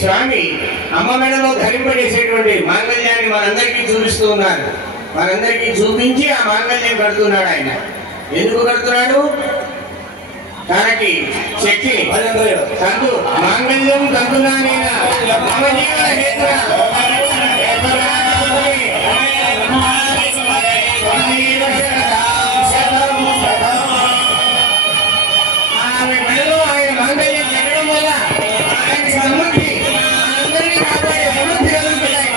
స్వామి అమ్మ మెడలో ధరింపజేసేటువంటి మాంగళ్యాన్ని మనందరికీ చూపిస్తూ ఉన్నారు. మనందరికీ చూపించి ఆ మాంగళ్యం కడుతున్నాడు. ఆయన ఎందుకు కడుతున్నాడు? తనకి శక్తి తంతు మాంగళ్యం తంతునా ఆమె మెడలో ఆయన మాంగళ్యం కట్టడం వల్ల ఆయన సమృద్ధి అందరినీ కాపాడే సమృద్ధి కలుగుతున్నాయి.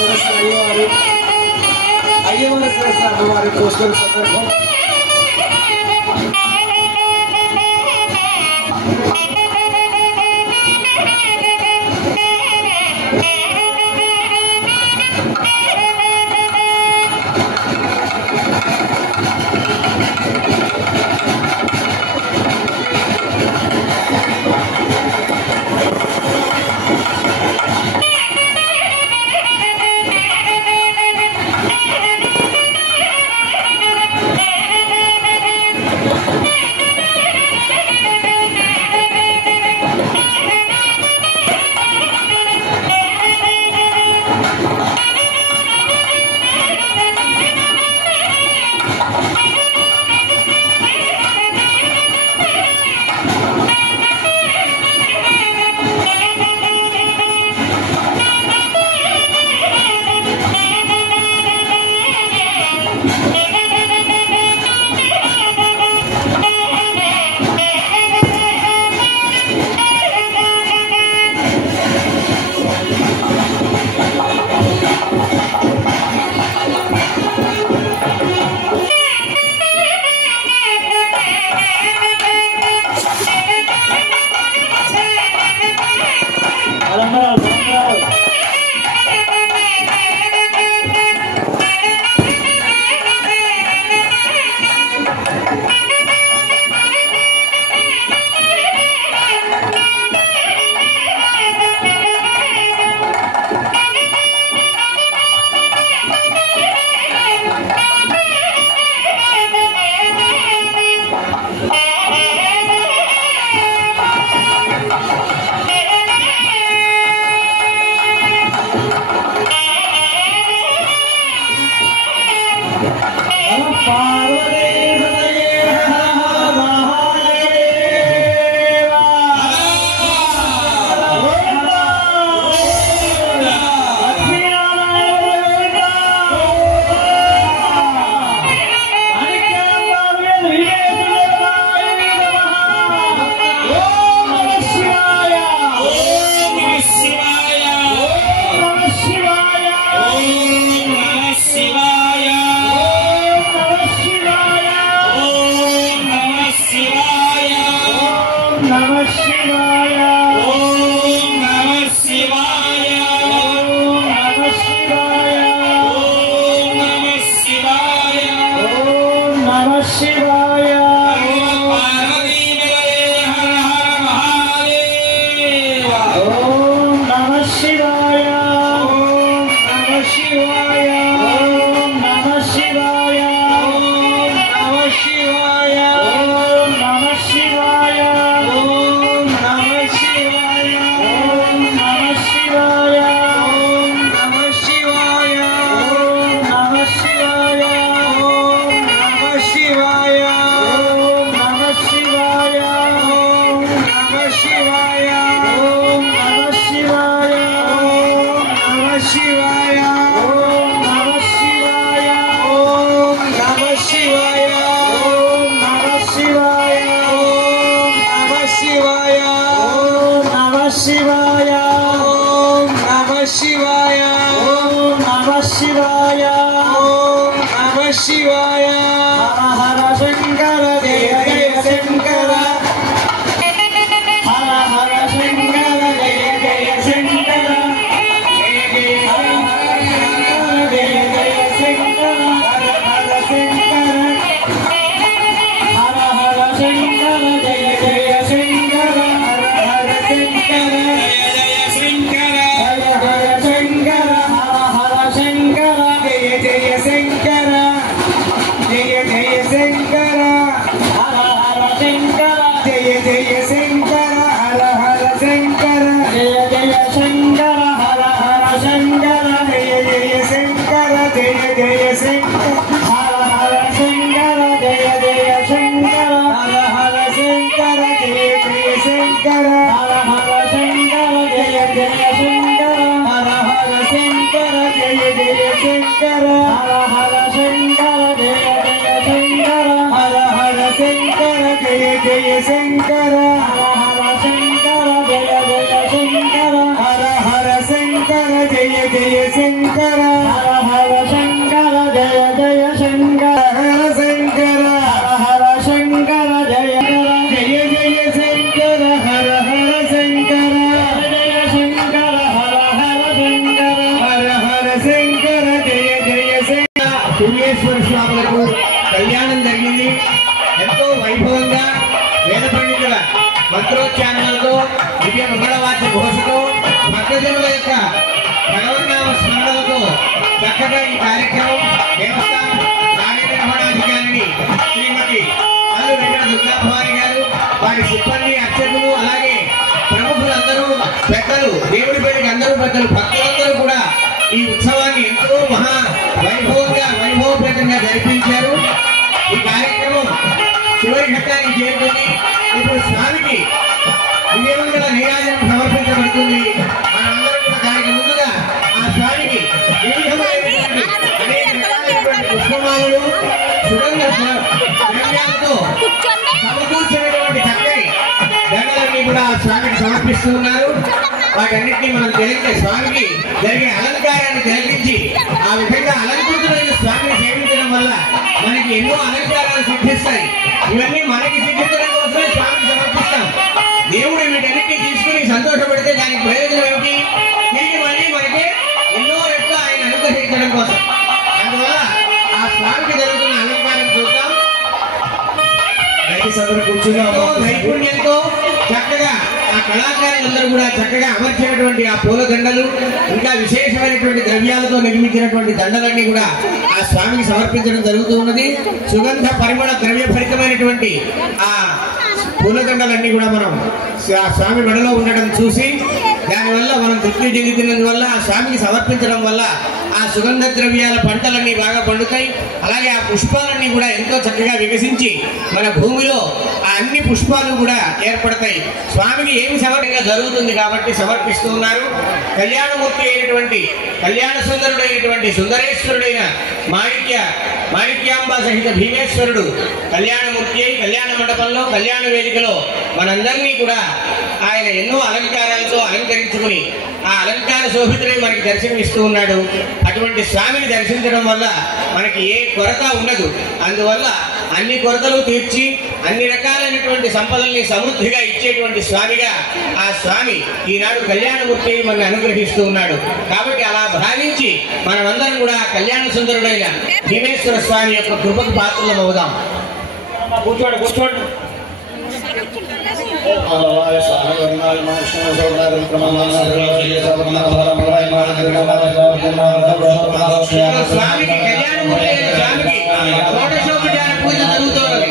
శిరస్సు అయ్యవారి శిరస్సు అమ్మవారి పోషణ సందర్భం Jaya Jaya Shankara శివేశ్వర స్వాములకు కళ్యాణం జరిగింది. ఎంతో వైభవంగా వేద పండితుల మంత్రోచ్చారణలతో దివ్య మంగళవాద్య ఘోషతో భక్తజనుల యొక్క భగవన్నామ స్మరణలతో చక్కగా ఈ కార్యక్రమం దేవస్థానం కార్యనిర్వహణాధికారిని శ్రీమతి అల్లు వెంకట దుర్గాభవాని గారు, వారి సిబ్బంది, అర్చకులు, అలాగే ప్రముఖులందరూ, పెద్దలు, దేవుడి పేరుకి అందరూ పెద్దలు, భక్తులందరూ కూడా ఈ ఉత్సవాన్ని ఎంతో మహా వైభవప్రదంగా జరిపించారు. ఈ కార్యక్రమం చివరి ఘట్టానికి చేరుకొని ఇప్పుడు స్వామికి విజయవంతుల నీరాజనం సమర్పించబడుతుంది. మనందరూ కూడా దానికి ముందుగా ఆ స్వామికి పుష్పమాలలు, సుగంధ ద్రవ్యాలతో సమకూర్చినటువంటి చక్కని దండలన్నీ కూడా ఆ స్వామికి సమర్పిస్తూ ఉన్నారు. వాటన్నిటినీ మనం తెలియజే స్వామికి జరిగే అలంకారాన్ని తిలకించి ఆ విధంగా అలంకృతులైన స్వామిని సేవించడం వల్ల మనకి ఎన్నో అలంకారాలు సిద్ధిస్తాయి. ఇవన్నీ మనకి సిద్ధించడం కోసమే స్వామికి సమర్పిస్తాం. దేవుడు వీటన్నిటినీ తీసుకుని సంతోషపడితే దానికి ప్రయోజనం ఏమిటి? తిరిగి మళ్ళీ మనకి ఎన్నో రెట్లు ఆయన అనుగ్రహించడం కోసం. అందువల్ల ఆ స్వామికి జరుగుతున్న అలంకారం చూద్దాం. నైపుణ్యంతో చక్కగా ఆ కళాకారులందరూ కూడా చక్కగా అమర్చినటువంటి ఆ పూల దండలు, ఇంకా విశేషమైనటువంటి ద్రవ్యాలతో నిర్మించినటువంటి దండలన్నీ కూడా ఆ స్వామికి సమర్పించడం జరుగుతూ ఉన్నది. సుగంధ పరిమళ ద్రవ్యభరితమైనటువంటి ఆ పూలదండలన్నీ కూడా మనం ఆ స్వామి మెడలో ఉండడం చూసి దానివల్ల మనం తృప్తి చెందుతున్నందువల్ల ఆ స్వామికి సమర్పించడం వల్ల ఆ సుగంధ ద్రవ్యాల పంటలన్నీ బాగా పండుతాయి. అలాగే ఆ పుష్పాలన్నీ కూడా ఎంతో చక్కగా వికసించి మన భూమిలో ఆ అన్ని పుష్పాలు కూడా ఏర్పడతాయి. స్వామికి ఏమి సమర్పంగా జరుగుతుంది కాబట్టి సమర్పిస్తూ ఉన్నారు. కళ్యాణమూర్తి అయినటువంటి కళ్యాణ సుందరుడైనటువంటి సుందరేశ్వరుడైన మాణిక్యాంబ సహిత భీమేశ్వరుడు కళ్యాణమూర్తి అయి కళ్యాణ మండపంలో కళ్యాణ వేదికలో మనందరినీ కూడా ఆయన ఎన్నో అలంకారాలతో అలంకరించుకుని ఆ అలంకార శోభితులై మనకి దర్శనమిస్తూ ఉన్నాడు. అటువంటి స్వామిని దర్శించడం వల్ల మనకి ఏ కొరత ఉండదు. అందువల్ల అన్ని కొరతలు తీర్చి అన్ని రకాలైనటువంటి సంపదల్ని సమృద్ధిగా ఇచ్చేటువంటి స్వామిగా ఆ స్వామి ఈనాడు కళ్యాణమూర్తి మనల్ని అనుగ్రహిస్తూ ఉన్నాడు. కాబట్టి అలా భావించి మనమందరం కూడా కళ్యాణ సుందరుడైన భీమేశ్వర స్వామి యొక్క కృపకు పాత్రలం అవుదాం. కూర్చోండి. స్వామికి కళ్యాణమూర్తి అయిన స్వామికి షోడశోపచార పూజ జరుగుతున్నది.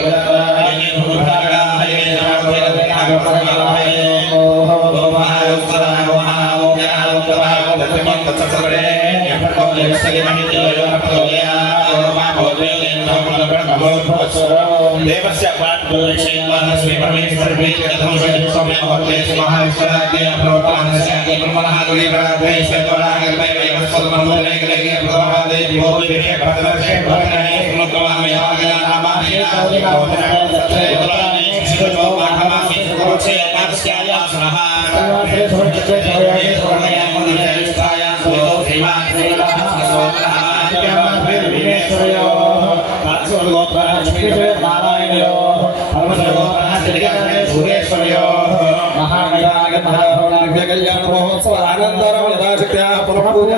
కళ్యాణ మహోత్సవ అనంతరం యథాశక్త్యా పునఃపూజ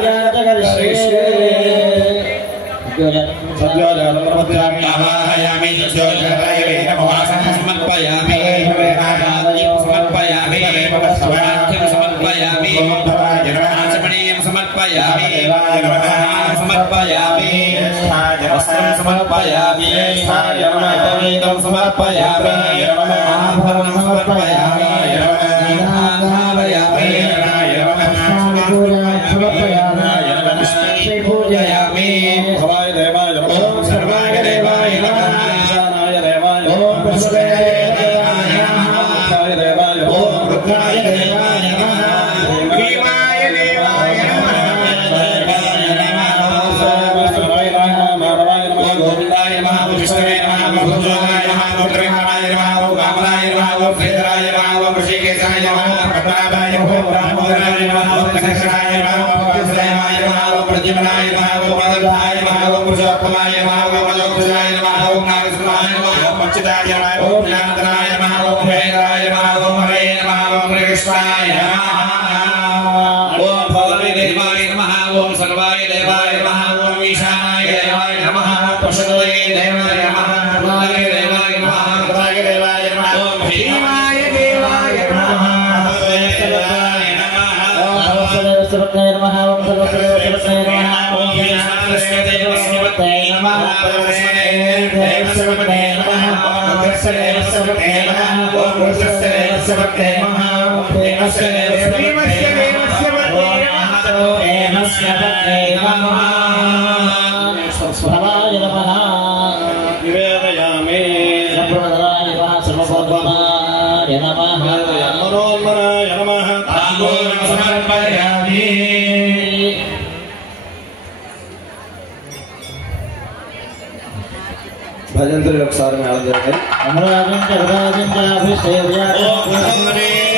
ఓం సర్వాయ దేవాయ నమః ఓం ఈశానాయ దేవాయ నమః सर्वदेवस्वपत्ने नमः ओम सर्वदेवस्वपत्ने नमः ओम देवस्वपत्ने नमः देवस्वपत्ने नमः देवस्वपत्ने नमः ओम देवस्वपत्ने नमः देवस्वपत्ने नमः स्वभावाय नमः निवेदयामि सर्वप्रदाय नमः सर्वभूताय नमः मनोन्मनाय नमः ताम्बूलं समर्पयामि भजन तो एक सार में आ जाए अनुराजं च विराजं च अभिषेक्य